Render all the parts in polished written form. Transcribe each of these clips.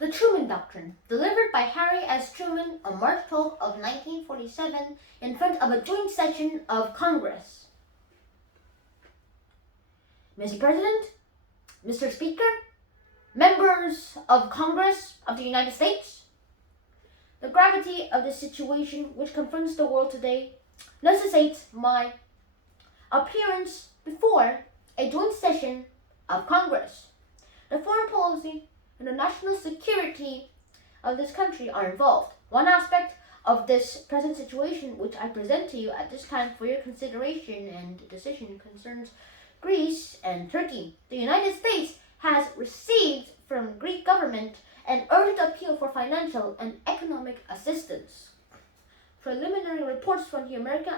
The Truman Doctrine, delivered by Harry S. Truman on March 12 of 1947 in front of a joint session of Congress. Mr. President, Mr. Speaker, members of Congress of the United States, the gravity of the situation which confronts the world today necessitates my appearance before a joint session of Congress. The foreign policy and the national security of this country are involved. One aspect of this present situation which I present to you at this time for your consideration and decision concerns Greece and Turkey. The United States has received from Greek government an urgent appeal for financial and economic assistance. Preliminary reports from the American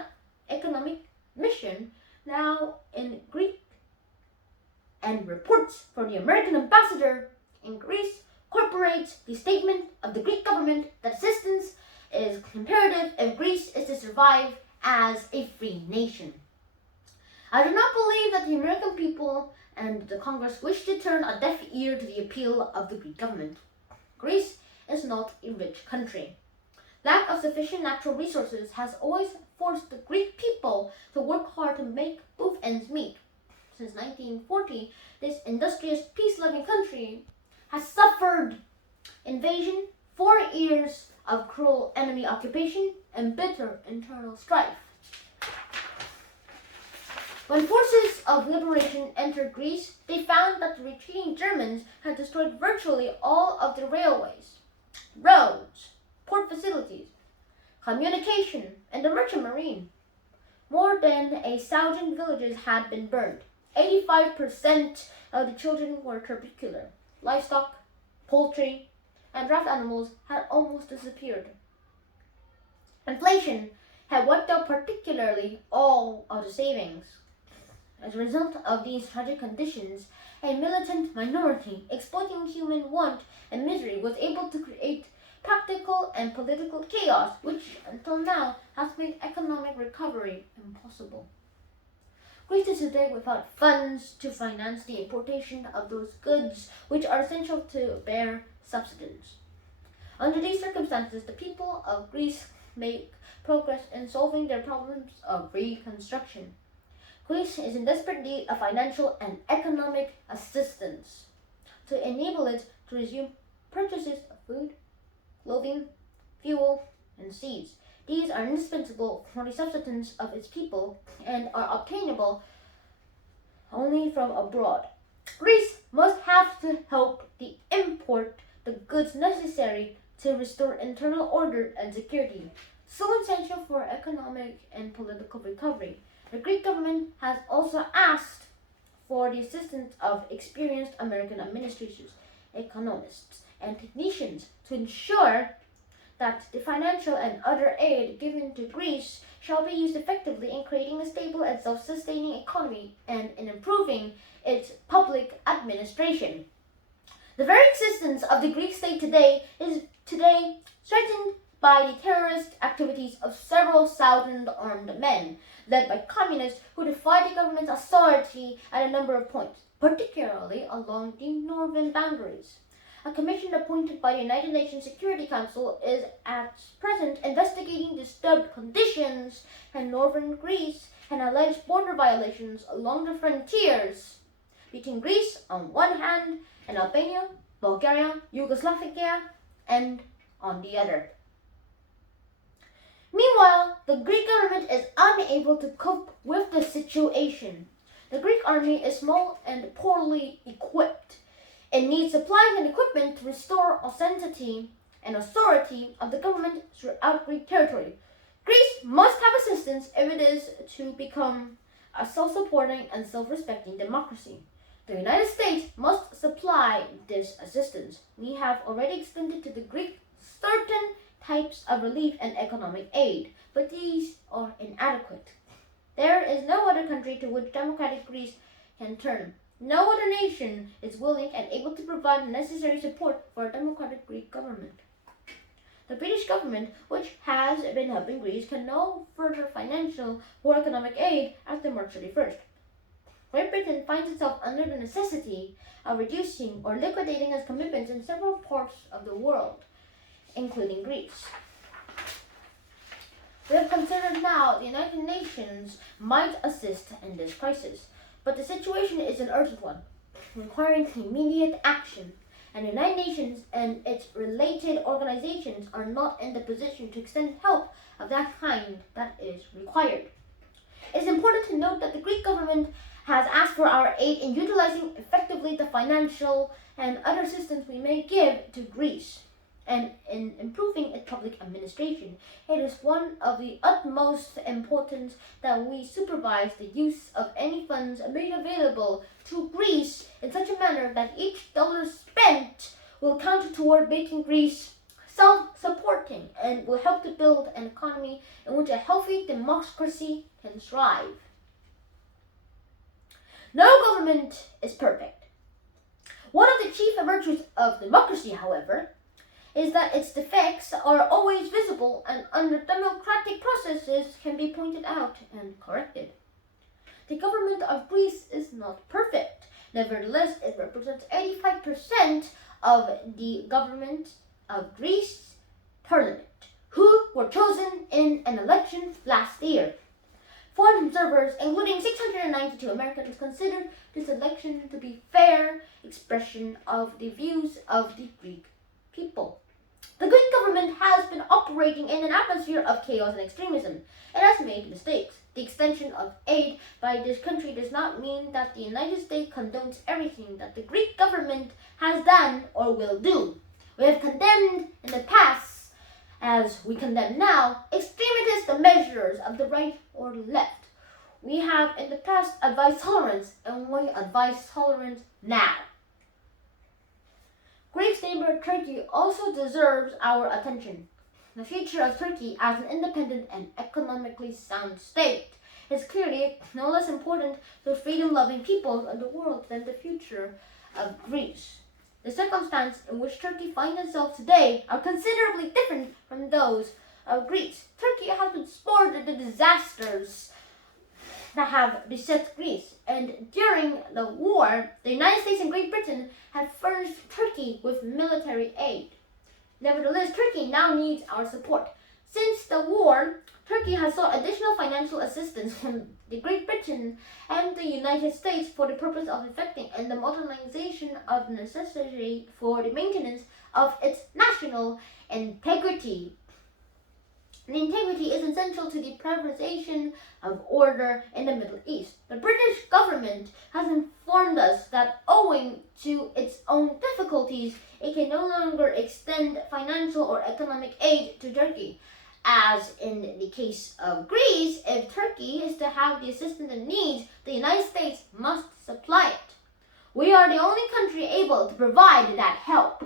Economic Mission now in Greek and reports from the American ambassador in Greece incorporates the statement of the Greek government that assistance is imperative if Greece is to survive as a free nation. I do not believe that the American people and the Congress wish to turn a deaf ear to the appeal of the Greek government. Greece is not a rich country. Lack of sufficient natural resources has always forced the Greek people to work hard to make both ends meet. Since 1940, this industrious, peace-loving country has suffered invasion, 4 years of cruel enemy occupation, and bitter internal strife. When forces of liberation entered Greece, they found that the retreating Germans had destroyed virtually all of the railways, roads, port facilities, communication, and the merchant marine. More than 1,000 villages had been burned. 85% of the children were tubercular. Livestock, poultry, and draft animals had almost disappeared. Inflation had wiped out particularly all of the savings. As a result of these tragic conditions, a militant minority exploiting human want and misery was able to create practical and political chaos, which until now has made economic recovery impossible. Greece is today without funds to finance the importation of those goods which are essential to bear subsistence. Under these circumstances, the people of Greece make progress in solving their problems of reconstruction. Greece is in desperate need of financial and economic assistance to enable it to resume purchases of food, clothing, fuel, and seeds. These are indispensable for the subsistence of its people and are obtainable only from abroad. Greece must have to help the import the goods necessary to restore internal order and security, so essential for economic and political recovery. The Greek government has also asked for the assistance of experienced American administrators, economists, and technicians to ensure that the financial and other aid given to Greece shall be used effectively in creating a stable and self-sustaining economy and in improving its public administration. The very existence of the Greek state today is threatened by the terrorist activities of several thousand armed men, led by communists who defy the government's authority at a number of points, particularly along the northern boundaries. A commission appointed by the United Nations Security Council is at present investigating disturbed conditions in northern Greece and alleged border violations along the frontiers between Greece on one hand and Albania, Bulgaria, Yugoslavia, and on the other. Meanwhile, the Greek government is unable to cope with the situation. The Greek army is small and poorly equipped. It needs supplies and equipment to restore authenticity and authority of the government throughout Greek territory. Greece must have assistance if it is to become a self-supporting and self-respecting democracy. The United States must supply this assistance. We have already extended to the Greek certain types of relief and economic aid, but these are inadequate. There is no other country to which democratic Greece can turn. No other nation is willing and able to provide necessary support for a democratic Greek government. The British government, which has been helping Greece, can no further financial or economic aid after March 31st. Great Britain finds itself under the necessity of reducing or liquidating its commitments in several parts of the world, including Greece. We have considered now the United Nations might assist in this crisis, but the situation is an urgent one, requiring immediate action, and the United Nations and its related organizations are not in the position to extend help of that kind that is required. It is important to note that the Greek government has asked for our aid in utilizing effectively the financial and other assistance we may give to Greece, and in improving its public administration. It is one of the utmost importance that we supervise the use of any funds made available to Greece in such a manner that each dollar spent will count toward making Greece self-supporting and will help to build an economy in which a healthy democracy can thrive. No government is perfect. One of the chief virtues of democracy, however, is that its defects are always visible and under democratic processes can be pointed out and corrected. The government of Greece is not perfect. Nevertheless, it represents 85% of the government of Greece Parliament, who were chosen in an election last year. Foreign observers, including 692 Americans, considered this election to be fair expression of the views of the Greek people. The Greek government has been operating in an atmosphere of chaos and extremism. It has made mistakes. The extension of aid by this country does not mean that the United States condones everything that the Greek government has done or will do. We have condemned in the past, as we condemn now, extremist measures of the right or left. We have in the past advised tolerance, and we advise tolerance now. Greece's neighbor Turkey also deserves our attention. The future of Turkey as an independent and economically sound state is clearly no less important to freedom-loving peoples of the world than the future of Greece. The circumstances in which Turkey finds itself today are considerably different from those of Greece. Turkey has been spared the disasters that have beset Greece, and during the war, the United States and Great Britain have furnished Turkey with military aid. Nevertheless, Turkey now needs our support. Since the war, Turkey has sought additional financial assistance from the Great Britain and the United States for the purpose of effecting and the modernization of necessary for the maintenance of its national integrity. And integrity is essential to the preservation of order in the Middle East. The British government has informed us that owing to its own difficulties, it can no longer extend financial or economic aid to Turkey. As in the case of Greece, if Turkey is to have the assistance it needs, the United States must supply it. We are the only country able to provide that help.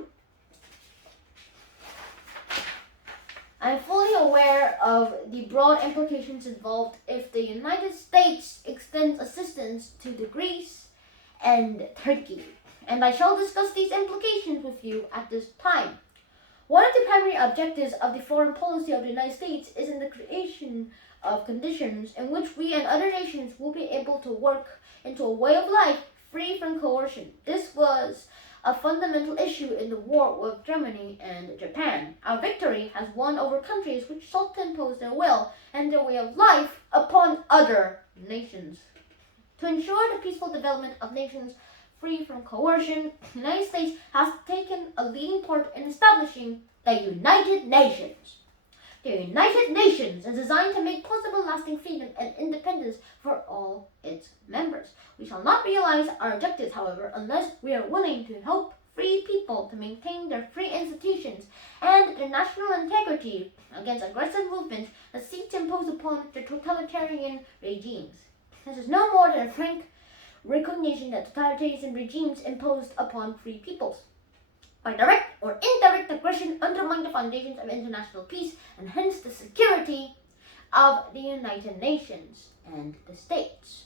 I am fully aware of the broad implications involved if the United States extends assistance to the Greece and Turkey, and I shall discuss these implications with you at this time. One of the primary objectives of the foreign policy of the United States is in the creation of conditions in which we and other nations will be able to work into a way of life free from coercion. This was a fundamental issue in the war with Germany and Japan. Our victory has won over countries which sought to impose their will and their way of life upon other nations. To ensure the peaceful development of nations free from coercion, the United States has taken a leading part in establishing the United Nations. The United Nations is designed to make possible lasting freedom and independence for all its members. We shall not realize our objectives, however, unless we are willing to help free people to maintain their free institutions and their national integrity against aggressive movements that seek to impose upon their totalitarian regimes. This is no more than a frank recognition that totalitarian regimes imposed upon free peoples by direct or indirect aggression undermine the foundations of international peace and hence the security of the United Nations and the states.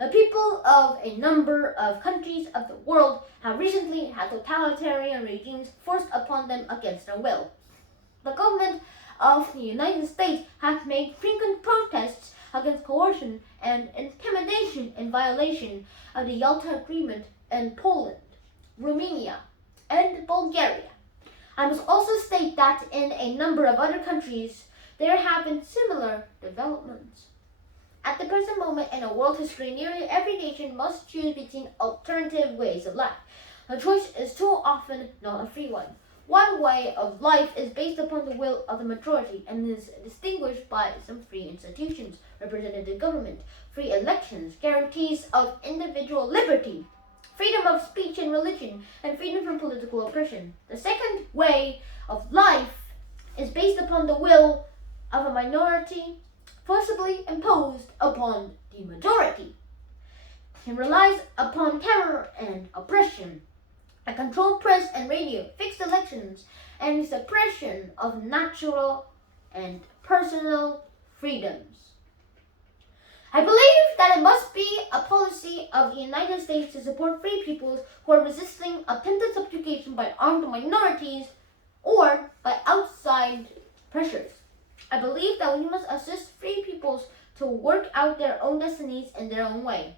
The people of a number of countries of the world have recently had totalitarian regimes forced upon them against their will. The government of the United States has made frequent protests against coercion and intimidation in violation of the Yalta Agreement in Poland, Romania, and Bulgaria. I must also state that in a number of other countries, there have been similar developments. At the present moment in world history, nearly every nation must choose between alternative ways of life. The choice is too often not a free one. One way of life is based upon the will of the majority and is distinguished by some free institutions, representative government, free elections, guarantees of individual liberty, freedom of speech and religion, and freedom from political oppression. The second way of life is based upon the will of a minority, forcibly imposed upon the majority. It relies upon terror and oppression, a controlled press and radio, fixed elections, and suppression of natural and personal freedoms. I believe that it must be a policy of the United States to support free peoples who are resisting attempted subjugation by armed minorities or by outside pressures. I believe that we must assist free peoples to work out their own destinies in their own way.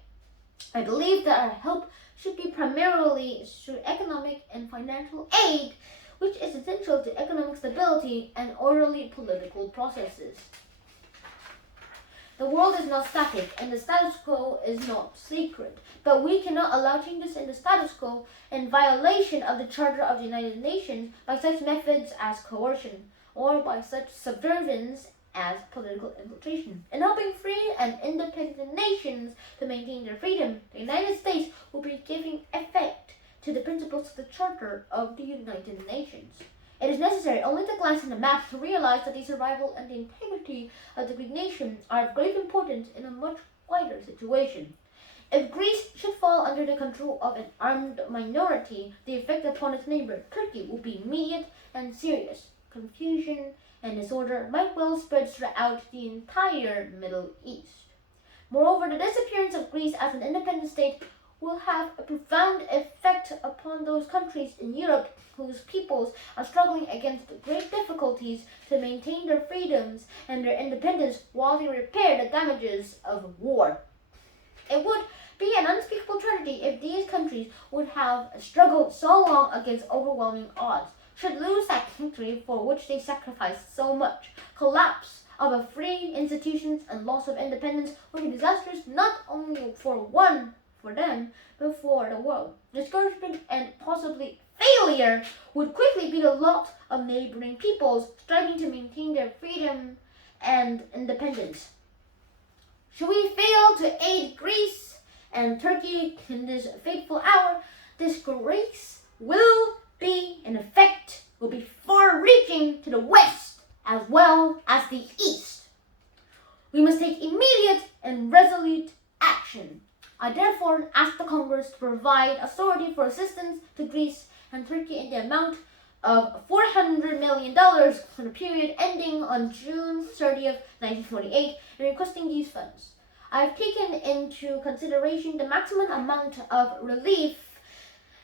I believe that our help should be primarily through economic and financial aid, which is essential to economic stability and orderly political processes. The world is not static, and the status quo is not sacred, but we cannot allow changes in the status quo in violation of the Charter of the United Nations by such methods as coercion, or by such subversions as political infiltration. In helping free and independent nations to maintain their freedom, the United States will be giving effect to the principles of the Charter of the United Nations. It is necessary only to glance at the map to realize that the survival and the integrity of the Greek nation are of great importance in a much wider situation. If Greece should fall under the control of an armed minority, the effect upon its neighbor, Turkey, will be immediate and serious. Confusion and disorder might well spread throughout the entire Middle East. Moreover, the disappearance of Greece as an independent state will have a profound effect upon those countries in Europe whose peoples are struggling against great difficulties to maintain their freedoms and their independence while they repair the damages of war. It would be an unspeakable tragedy if these countries would have struggled so long against overwhelming odds, should lose that country for which they sacrificed so much. Collapse of a free institutions and loss of independence would be disastrous not only for them, but for the world. Discouragement and possibly failure would quickly be the lot of neighboring peoples striving to maintain their freedom and independence. Should we fail to aid Greece and Turkey in this fateful hour, this grace will be far-reaching to the west as well as the east. We must take immediate and resolute action. I therefore ask the Congress to provide authority for assistance to Greece and Turkey in the amount of $400 million for the period ending on June 30th, 1948, and requesting these funds. I have taken into consideration the maximum amount of relief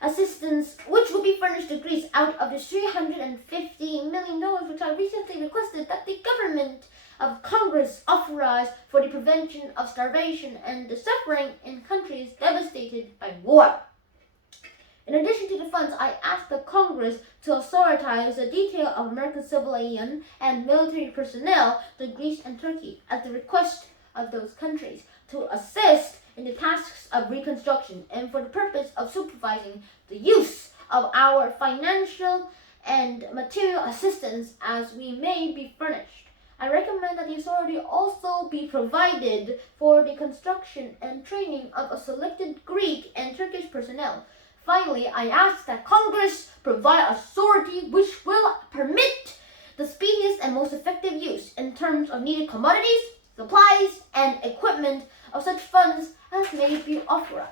assistance which will be furnished to Greece out of the $350 million which I recently requested that the government of Congress authorize for the prevention of starvation and the suffering in countries devastated by war. In addition to the funds, I asked the Congress to authorize the detail of American civilian and military personnel to Greece and Turkey at the request of those countries to assist in the tasks of reconstruction and for the purpose of supervising the use of our financial and material assistance as we may be furnished. I recommend that the authority also be provided for the construction and training of a selected Greek and Turkish personnel. Finally, I ask that Congress provide authority which will permit the speediest and most effective use in terms of needed commodities, supplies, and equipment of such funds as may be authorized.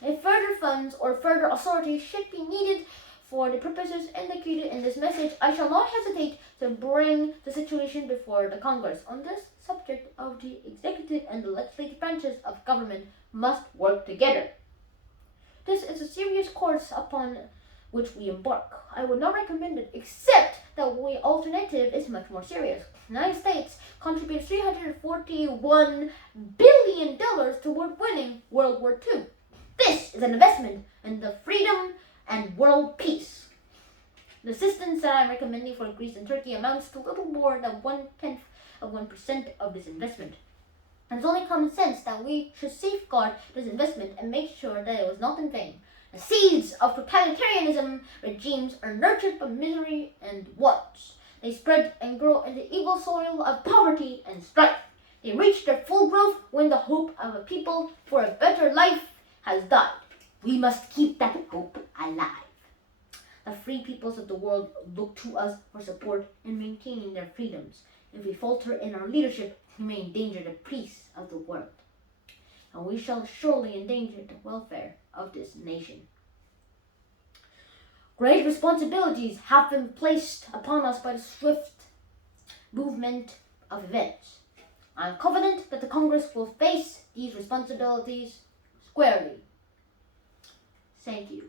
If further funds or further authority should be needed for the purposes indicated in this message, I shall not hesitate to bring the situation before the Congress. On this subject of the executive and the legislative branches of government must work together. This is a serious course upon which we embark. I would not recommend it, except that the alternative is much more serious. The United States contributes $341 billion toward winning World War II. This is an investment in the freedom and world peace. The assistance that I'm recommending for Greece and Turkey amounts to little more than 0.1% of this investment. And it's only common sense that we should safeguard this investment and make sure that it was not in vain. The seeds of totalitarianism regimes are nurtured by misery and want. They spread and grow in the evil soil of poverty and strife. They reach their full growth when the hope of a people for a better life has died. We must keep that hope alive. The free peoples of the world look to us for support in maintaining their freedoms. If we falter in our leadership, we may endanger the peace of the world. And we shall surely endanger the welfare of this nation. Great responsibilities have been placed upon us by the swift movement of events. I am confident that the Congress will face these responsibilities squarely. Thank you.